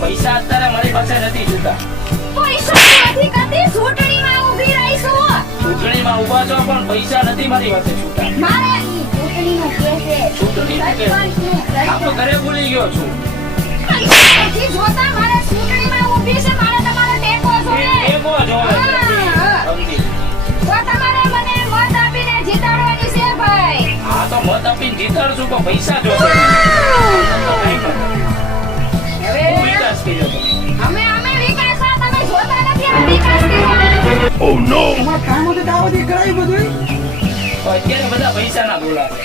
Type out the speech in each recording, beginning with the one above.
પૈસા અત્યારે મારી પાસે નથી જુતા. ચૂંટણીમાં ઉભા છો પણ પૈસા નથી મારી પાસે છૂટા. આ તો ઘરે ભૂલી ગયો છું. હા તો મત આપીને જીતાડશું પણ પૈસા જોશે. Oh no! અત્યારે બધા પૈસા ના બોલાવે.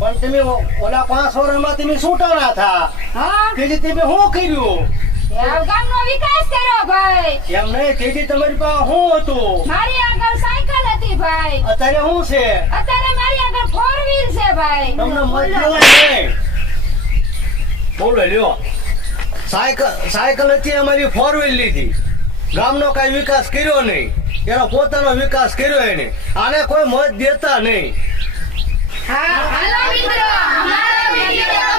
પણ તમે ઓલા 5 વર્ષમાં તમે છૂટાણા થા. તેથી તમે શું કર્યું? ગામનો વિકાસ કર્યો ભાઈ. એમ નહીં, તેથી તમારી પાસે શું હતું? મારી આગળ સાયકલ હતી ભાઈ. અત્યારે શું છે? અત્યારે મારી આગળ 4 વ્હીલ છે ભાઈ. તમને મત દેવાય નહીં. બોલો લ્યો. સાયકલ હતી અમારી 4 વ્હીલ લીધી. ગામનો કઈ વિકાસ કર્યો નહીં. એનો પોતાનો વિકાસ કર્યો એને. આને કોઈ મત દેતા નહીં. હાલો મિત્રો, અમારા વિડિયો